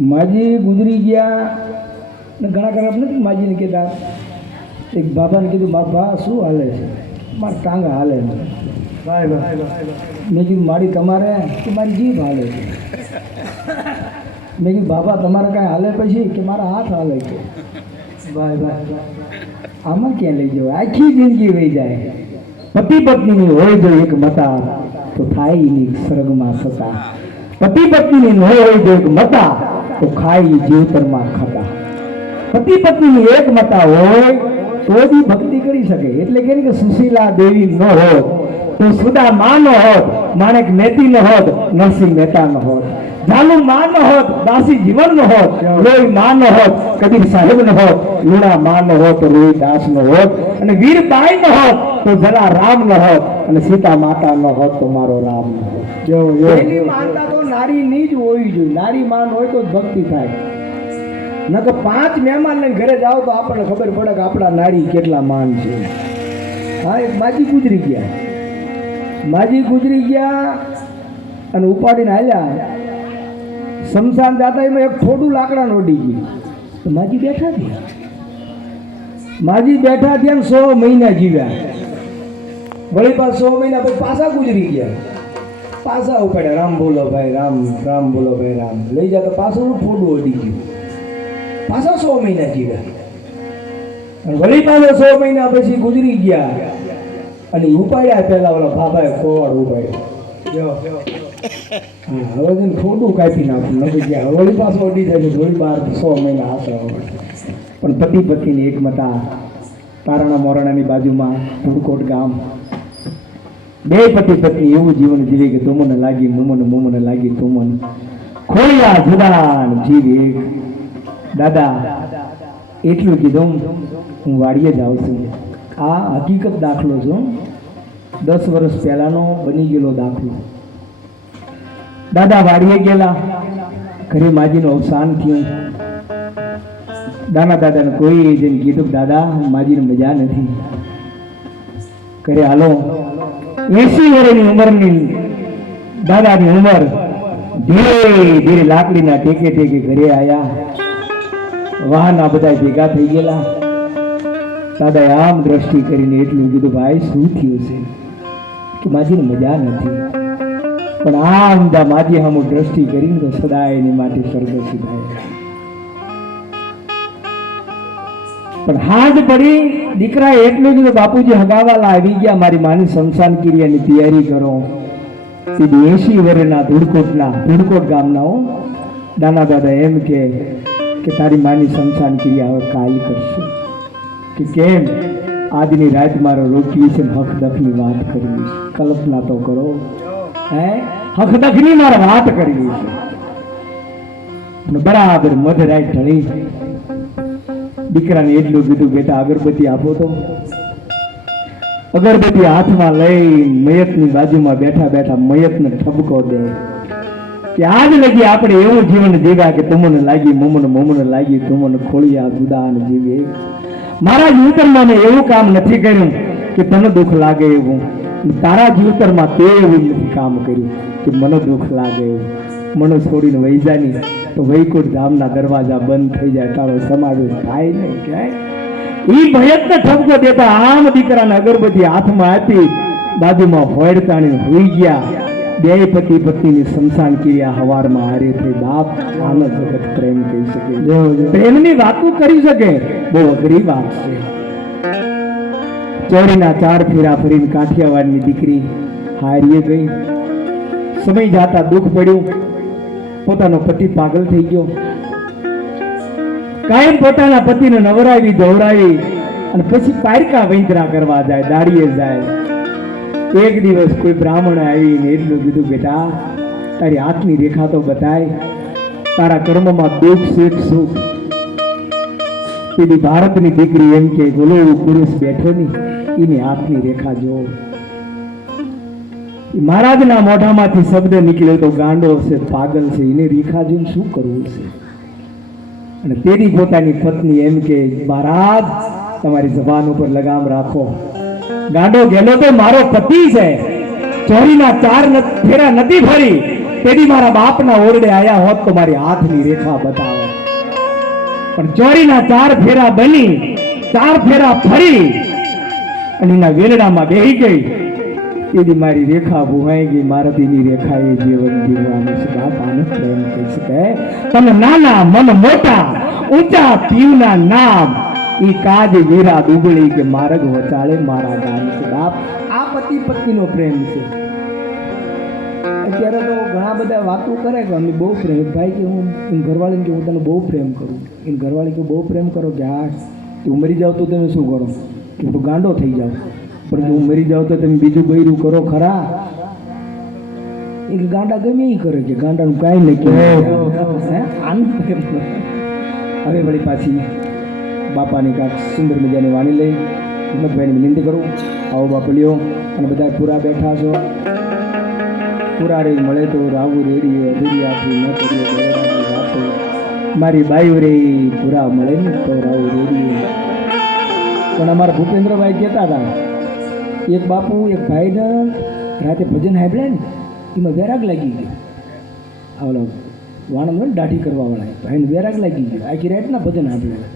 માજી ગુજરી ગયા ને ઘણા ખરાબ નથી માજીને કહેતા. એક બાબાને કીધું બાપા શું હાલે છે? મારા ટાંગા હાલે છે. ભાઈ મેં કીધું મારી તમારે કે મારી જીભ હાલે છે. મેં કીધું બાપા તમારે કાંઈ હાલે પછી કે મારા હાથ હાલે છે. ભાઈ આમાં ક્યાં લઈ જવાય? આખી જિંદગી વહી જાય. પતિ પત્નીની હોય જો એક મતા તો થાય એની સ્વર્ગમાં સતા. પતિ પત્નીની હોય જો એક મતા તો ખાઈ જીવતરમાં ખાતા. પતિ પત્નીની એક મતા હોય તો જ ભક્તિ કરી શકે. એટલે કે સુશીલા દેવી ન હોત તો સુદા માં ન હોત, માણેક મેતી ન હોત, નરસિંહ મહેતા ન હોત, ઝાલુ માં ન હોત, દાસી જીવન ન હોત, લોહી માં ન હોત, કબીર સાહેબ ન હોત, લુણા માં ન હોત, રોહી દાસ ન હોત, અને વીરબાઈ ન હોત તો જરા રામ ન હોત, અને સીતા માતા ન હોત તો મારો રામ ન હોત. એની માનતા તો નારીની જ હોવી જોઈએ. નારી માન હોય તો જ ભક્તિ થાય. નકર 5 મહેમાન લઈને ઘરે જાઓ તો આપણને ખબર પડે કે આપણા નારી કેટલા માન છે. હા, એક માજી ગુજરી ગયા. માજી ગુજરી ગયા અને ઉપાડીને હાલ્યા. શમશાન જાતા એમાં એક થોડું લાકડાનું ઉડી ગયું તો માજી બેઠા થયા. માજી બેઠા થયા ને 100 મહિના જીવ્યા. વળી પાછા 100 મહિના પછી પાછા ગુજરી ગયા. પાછા ઉપાડ્યા. રામ બોલો ભાઈ રામ, રામ બોલો ભાઈ રામ. લઈ જા તો પાછું થોડું ઉડી ગયું. પાછા 100 મહિના જીવ્યા. અને વળી પાછા 100 મહિના પછી ગુજરી ગયા અને ઉપાડ્યા. પેલા ઓલા બાબાએ કોવાડ ઉપાડ્યો. હવે તેને થોડું કાપી નાખું નથી ગયા. વળી પાછો ઉડી જાય. વળી 100 મહિના આશા. પણ પતિ પત્નીની એક મતા. તારાણા મોરાણાની બાજુમાં ધુડકોટ ગામ. બે પતિ પત્ની એવું જીવન જીવે કે તુમને લાગી મુમન, મુમન લાગી તુમન. ખોળિયા જુદા જીવ એક. દાદા એટલું કીધું, હું વાડીએ જાઉં છું. આ હકીકત દાખલો છું. 10 વર્ષ પહેલાનો બની ગયેલો દાખલો. દાદા વાડીએ ગયેલા. ઘરે માજીનું અવસાન થયું. દાદાને કોઈ જઈને કીધું દાદા માજીને મજા નથી. ઘરે હાલો. 80 વર્ષની ઉંમરની દાદાની ઉંમર. ધીરે ધીરે લાકડીના ટેકે ટેકે ઘરે આવ્યા. વાહના બધા ભેગા થઈ ગયેલા. દાદાએ આમ દ્રષ્ટિ કરીને એટલું કીધું ભાઈ શું થયું છે? કે માજીને મજા નથી. પણ આમ માજી હમું દ્રષ્ટિ કરીને તો સદાય એની માટે સ્વર્ગસી થાય. પણ હાથ પડી દીકરાએ એટલું કીધું બાપુજી હગાવાલા આવી ગયા, મારી માની શમશાન ક્રિયાની તૈયારી કરો. 80 વર્ષના ધુડકોટ ગામના દાના દાદા એમ કે તારી માની શમશાન ક્રિયા હવે કાલ કરશે. કે કેમ? આજની રાત મારો રોકી છે, હક દખની વાત કરવી છે. કલ્પના તો કરો. હક દખની મારે વાત કરવી છે. બરાબર મધરાત ઢળી. દીકરાને એટલું કીધું બેટા અગરબત્તી આપો તો. અગરબત્તી હાથમાં લઈ મયતની બાજુમાં બેઠા બેઠા મયતને ઠપકો દે કે આજ લગી આપણે એવું જીવન જીવ્યા કે તમને લાગી મમન, મમન લાગી તમને ખોળિયા જુદા જીવે. મારા જીવતરમાં મેં એવું કામ નથી કર્યું કે તને દુઃખ લાગે એવું. તારા જીવતરમાં તે એવું નથી કામ કર્યું કે મને દુઃખ લાગે એવું. મને છોડીને વહી જાની તો વૈકુંઠ ધામના દરવાજા બંધ થઈ જાય, તારો સમાવેશ થાય નહીં. ક્યાંય ઈ ભયતને ઠપકો દેતા આમ દીકરાને અગરબત્તી હાથમાં હતી. બાજુમાં હોડતાણી હોઈ ગયા. બે પતિ પત્નીની શમશાન ક્રિયા હવારમાં હારે થઈ. બાપ આનો જગત પ્રેમ કહી શકે, પ્રેમની વાતો કરી શકે, બહુ અઘરી વાત છે. ચોરીના 4 ફેરા ફરીને કાઠિયાવાડની દીકરી હારીએ ગઈ. સમય જાતા દુઃખ પડ્યું. પોતાનો પતિ પાગલ થઈ ગયો. કાયમ પોતાના પતિને નવરાવી ધોવરાવી અને પછી પારકા વૈંતરા કરવા જાય, દાડીએ જાય. એક દિવસ કોઈ બ્રાહ્મણ આવીને એટલું કીધું બેટા તારી હાથની રેખા તો બતાય. તારા કર્મમાં દુઃખ સુખ સુખ. પેલી ભારતની દીકરી એમ કે બોલો પુરુષ બેઠો ની એની હાથની રેખા જો. મહારાજના મોઢામાંથી શબ્દ નીકળ્યો તો ગાંડો છે, પાગલ છે, એને રેખા જોઈને શું કરવું છે? અને તેની પોતાની પત્ની એમ કે મહારાજ તમારી જબાન ઉપર લગામ રાખો. ગાંડો ગેલો તો મારો પતિ છે. ચોરીના 4 ફેરા નથી ફરી તેદી મારા બાપના ઓરડે આયા હોત તો મારી હાથની રેખા બતાવો, પણ ચોરીના 4 ફેરા બની 4 ફેરા ફરી અને એના વેલડામાં બેહી ગઈ. તેદી મારી રેખા ભુવાઈ ગઈ. મારતીની રેખાએ જીવન જીવવાનું છે. બાપ આને પ્રેમ કહી શકાય. તમે નાના મન મોટા ઊંચા પીવના નામ ઈ કાજ વીરા દુબળી કે માર્ગ વચાળે મારા ગામ છે. બાપ આ પતિ પત્નીનો પ્રેમ છે. અત્યારે તો ઘણા બધા વાતો કરે કે અમે બહુ પ્રેમ, ભાઈ કે હું ઘરવાળીને કે હું તને બહુ પ્રેમ કરું. એ ઘરવાળી કે બહુ પ્રેમ કરો કે હા તું મરી જાવ તો તમે શું કરો કે તું ગાંડો થઈ જાવ, પણ હું મરી જાવ તો તમે બીજું બૈરું કરો ખરા. એ ગાંડા ગમે એ કરે કે ગાંડાનું કાંઈ નહીં. હવે વળી પાછી બાપાની કાંક સુંદર મજાની વાણી લઈ હિંમતભાઈને વિનંતી કરું, આવો બાપલીઓ અને બધા પૂરા બેઠા છો. પૂરા રે મળે તો રાવું રેડી અધૂરિયાથી ન કરીએ વાતો, મારી બાયુ રે પૂરા મળે ને તો રાવું રેડી. પણ અમારા ભૂપેન્દ્રભાઈ કહેતા હતા એક બાપુ એક ભાઈને રાતે ભજન સાંભળે ને એમાં વેરાગ લાગી ગયો. ઓલો વાણંદ દાઢી કરવાવાળા ભાઈને વેરાગ લાગી ગયો. આખી રાતના ભજન સાંભળે.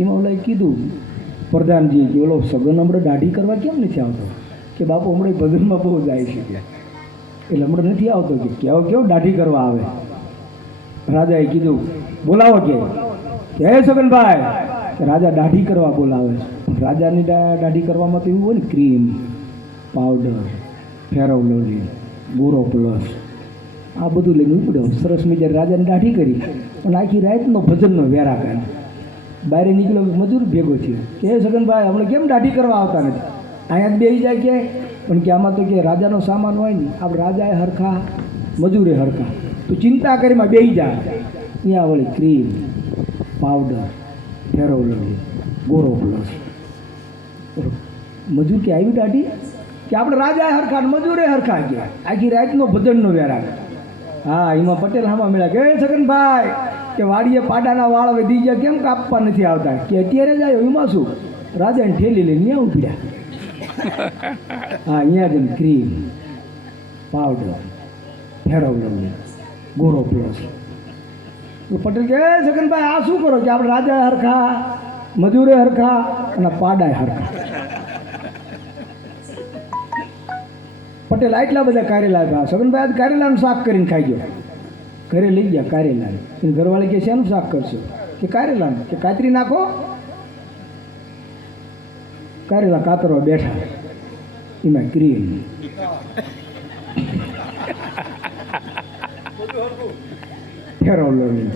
એમાં ઓલાએ કીધું પ્રધાનજી કે ઓલો સગન હમણાં દાઢી કરવા કેમ નથી આવતો? કે બાપુ હમણાં ભજનમાં બહુ જાય છે એટલે હમણાં નથી આવતો. કે કેવું દાઢી કરવા આવે? રાજાએ કીધું બોલાવો કે હે સગનભાઈ. રાજા દાઢી કરવા બોલાવે. રાજાની દાઢી કરવામાં તો એવું હોય ને ક્રીમ પાવડર ફેરવ લવલી બોરો પ્લસ આ બધું લઈને ઉપડ્યો. સરસ મજા રાજાની દાઢી કરી પણ આખી રાતનો ભજનનો વેરા કાઢ્યો. બહાર નીકળ્યો મજૂર ભેગો થયો કે સગનભાઈ હમણાં કેમ દાઢી કરવા આવતા નથી? અહીંયા જ બેસી જાય કે પણ કે આમાં તો કે રાજાનો સામાન હોય ને આપણે રાજાએ હરખા મજૂરે હરખા તું ચિંતા કરીમાં બેસી જાય. ત્યાં વળી ક્રીમ પાવડર ફેરવ લવલી બોરો પ્લસ મજૂર કે આવી દાઢી કે આપણે રાજાએ હરખા મજૂરે હરખા ગયા. આખી રાતનો ભજનનો વેરા. હા એમાં પટેલ હામાં મળ્યા કે સગનભાઈ કે વાડીએ પાડાના વાળ વધી ગયા કેમ કાપવા નથી આવતા? કે અત્યારે જ આવ્યો. એમાં શું? રાજાને ઠેલી લઈને ત્યાં ઉપડ્યા. હા અહીંયા જ ક્રીમ પાવડર ફેરવ લવલી ગોરો પ્લસ. પટેલ કે સગનભાઈ આ શું કરો? કે આપણે રાજાએ હરખા મજૂરે હરખા અને પાડાએ હરખા. પટેલ આટલા બધા કારેલા હતા. સગનભાઈ આજ કારેલાનું શાક કરીને ખાઈ ગયો. ઘરે લઈ ગયા કારેલાને. ઘરવાળી કે શેનું શાક કરશો? કે કારેલાનું. કે કાતરી નાખો. કારેલા કાતરવા બેઠા. એમાં ક્રીમ ફેરવ લવલી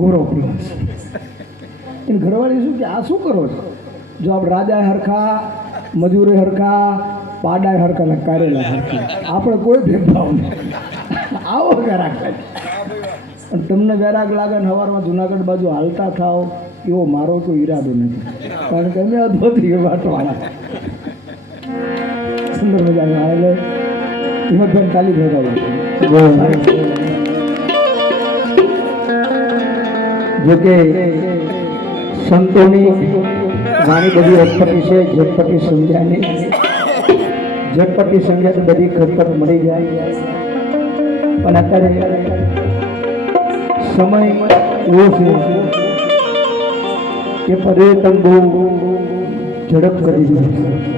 ગોરો પ્લસ. એને ઘરવાળી શું કે આ શું કરો છો? જો આપણે રાજાએ હરખા મજૂરે હરખા પાડાએ હરખા ને કારેલા હરખા, આપણે કોઈ ભેદભાવ નહીં. આવો વેરાગ લાગે. અને તમને વેરાગ લાગે ને સવારમાં જુનાગઢ બાજુ હાલતા થાવ એવો મારો કોઈ ઈરાદો નથી. કારણ કે અમે અદભુત વાટવાના સુંદર મજાનું આવે હિંમતભાઈ તાલી ભેગા. જોકે સંતોની ઘણી બધી અટપટી છે. ઝટપટી સમજાય ઝટપટી સમજાય તો બધી ખતર મળી જાય. પણ અત્યારે સમય એવો છે કે પર્યટન બહુ ઝડપ કરી દીધું છે.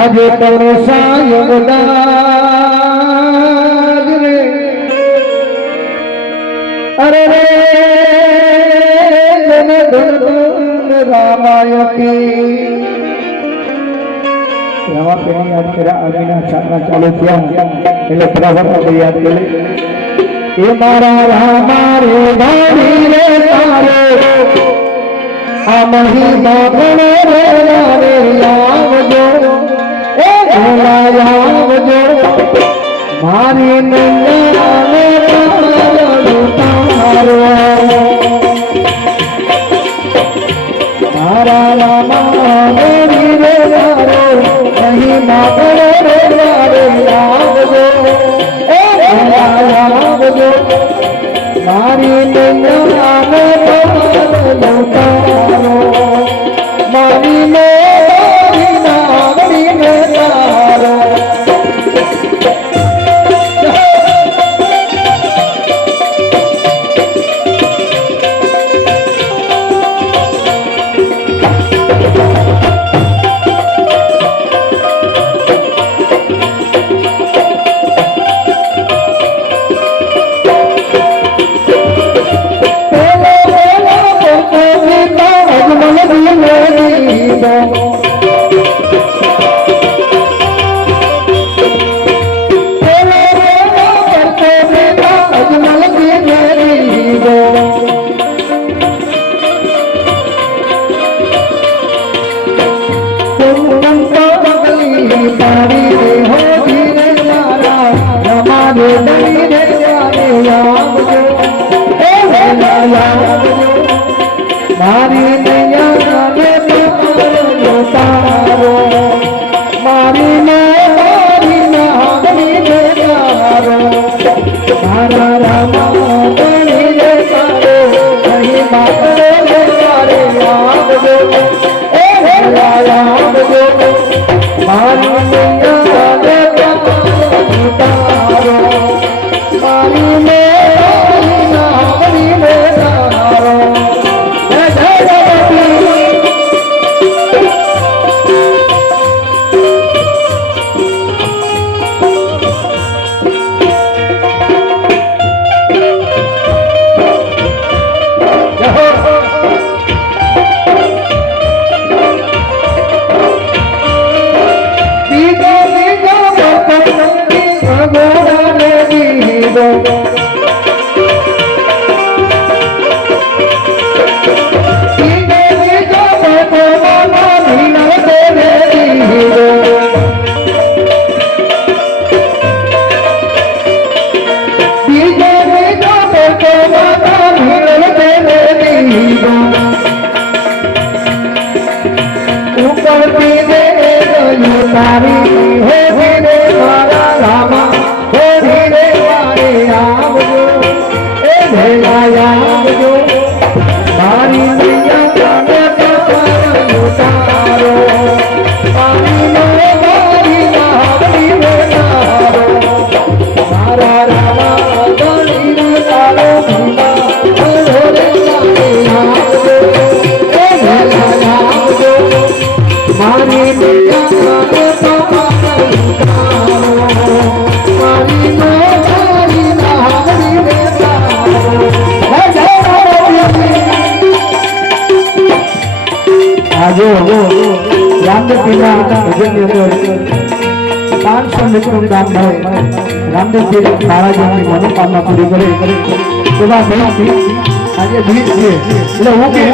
આજે તરો સાયબ દાદ રે અરે રે જન ધન રામાયતી રવા પેણી યાદ કર્યા આગળના ચાલુ થયા એટલે ફટાફટ યાદ કરી એ મારા રામા રે ગાડી રે તારે આ મહિમા ગણે રે રે આવજો એ ભોલા આવજો મારી નૈયાને તારો મારા રામા ગણી રે તારો મહિમા ગણે રે આવજો એ ભોલા આવજો મારી નૈયાને તારો મારી નૈયાને તારો મારી નૈયાને તારો મારી નાગણી તારો મારા રામા ગણી રે તારો મહિમા કરે તારે આવજો એ આવજો મારી નૈયાને તારો મારી નાગણી તારો આજે રામદેવપીરના ભજનની અંદર 500 મિત્રોનું દાન મળે રામદેવપીર મહારાજની મનોકામના પૂરી કરે એવા ભેટથી આજે ભીડ છે એટલે હું કે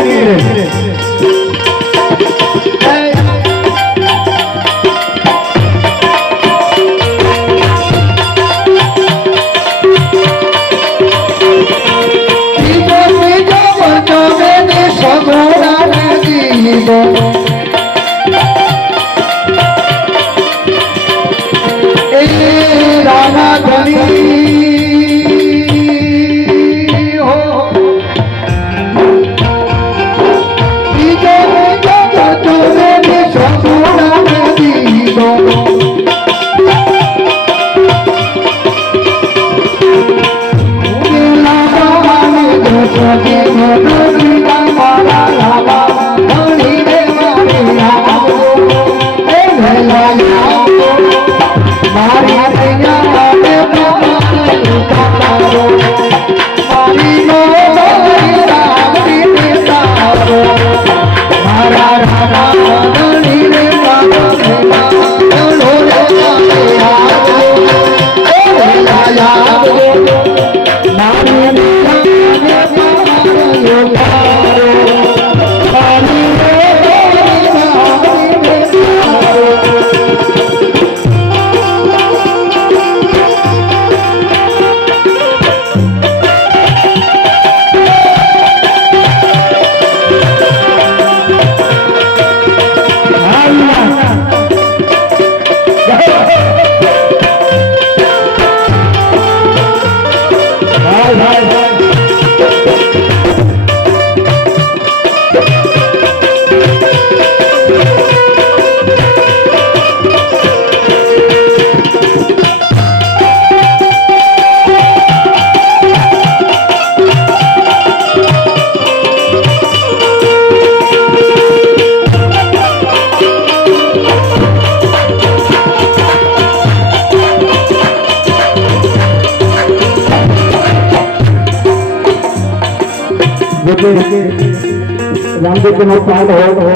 रामदेव के नो पाठ हो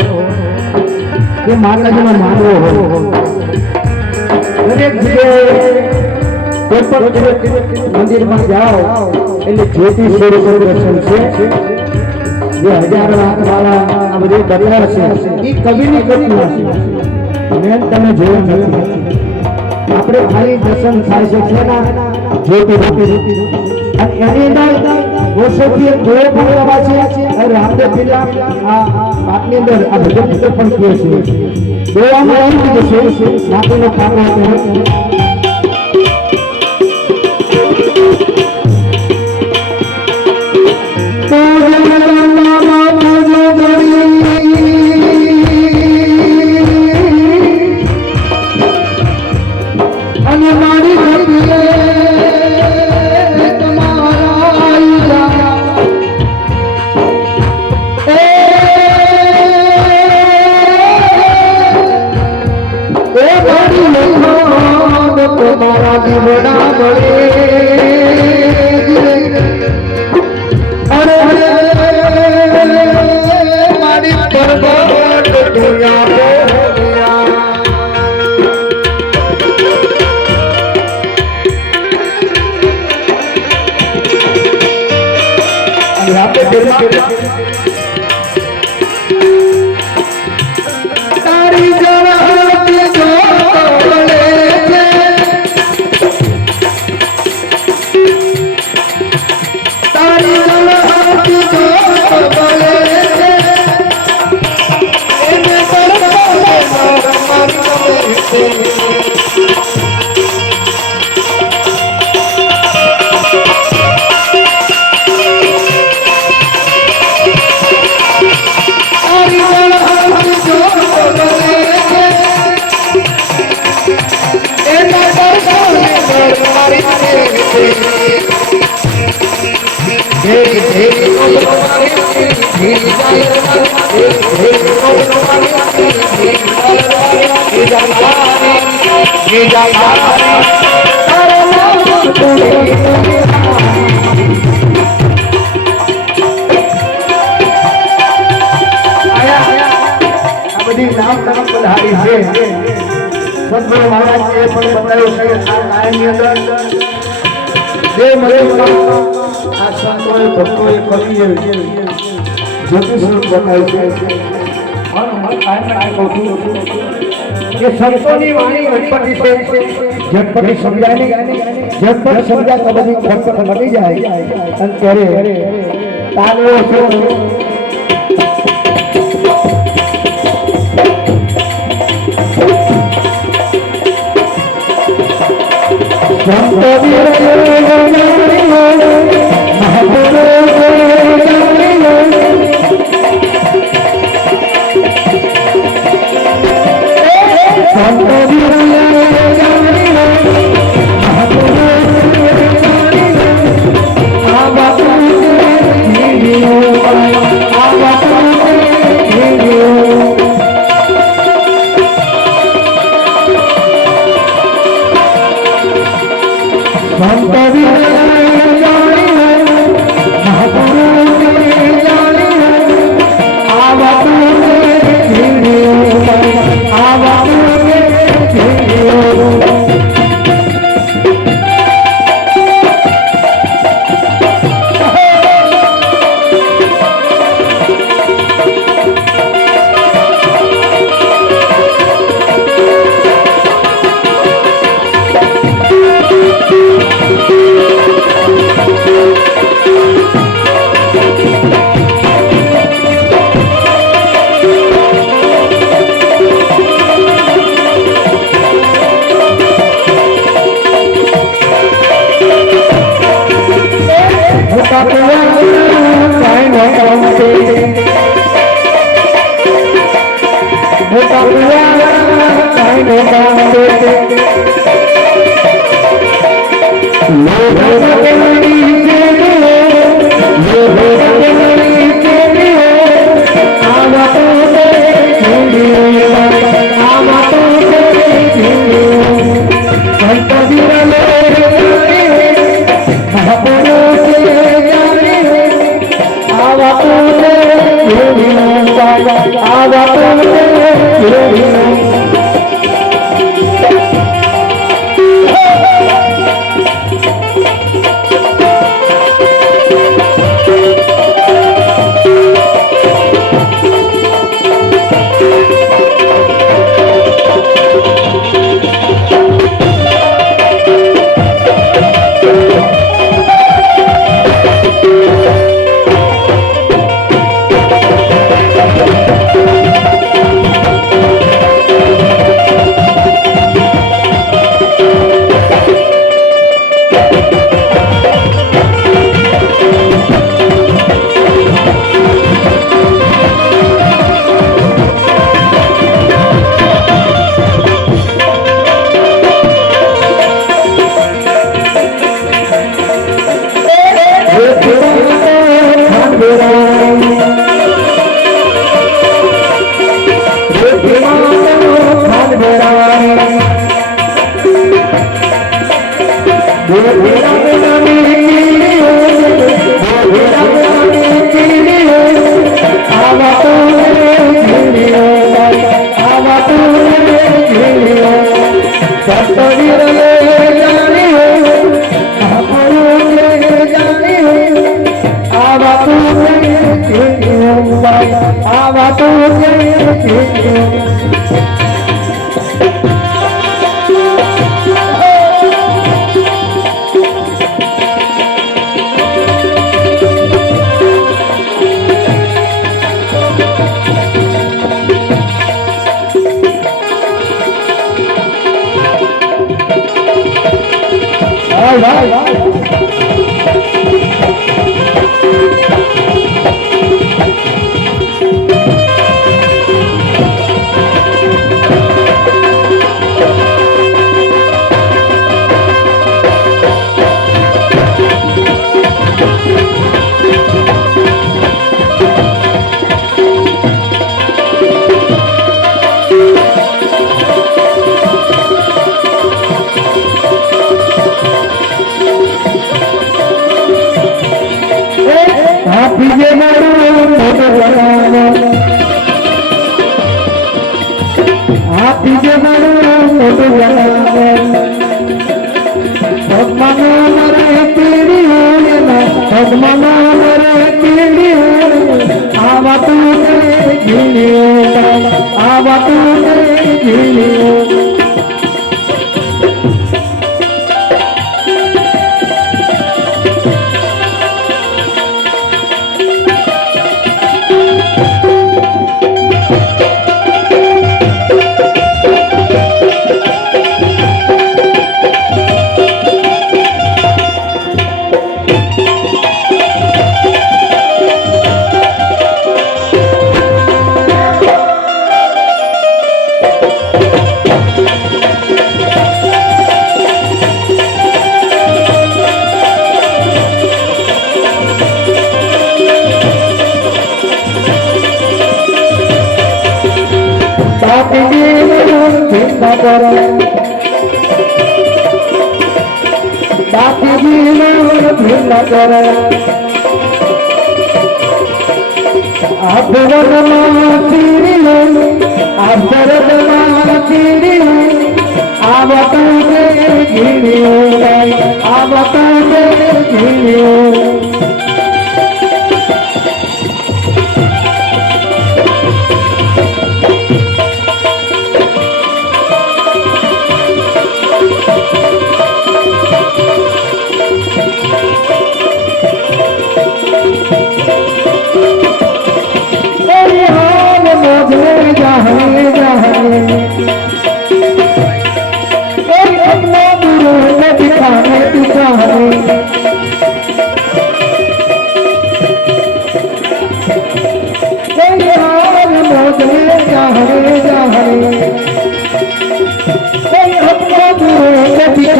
कि माताजी नो मानવો हो દરેક મંદિર માં જાઓ એટલે જ્યોતિ સ્વરૂપ દર્શન છે જે હજાર લાખ વાળા આ બધી કથા છે એ કવિની કથા છે મેં તમે જોયું નથી આપણે ખાલી દર્શન થાય છે ના જ્યોતિ અને એની અંદર વર્ષોથી દો ભણવા છે અને રામદેવ પીલા આ પાટની અંદર આ ભજન પણ કહે છે દોવામાં એમ કીધું છે માટીનો કામો અને મારી संतोनी वाणी झटपटी से झटपटी समझाने झटपट समझा तो बड़ी झटपट मटी जाए अंतरे तालो से संतोनी संतोनी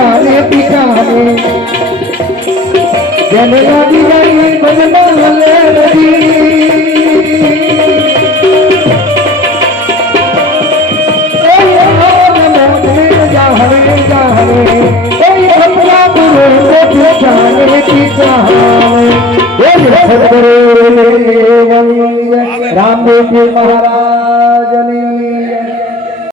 જાને પિતાને જેને લાગી જાય મનમાં હલે નથી જા હવે अपना गुरु को जाने की रामदेव जी महाराज ने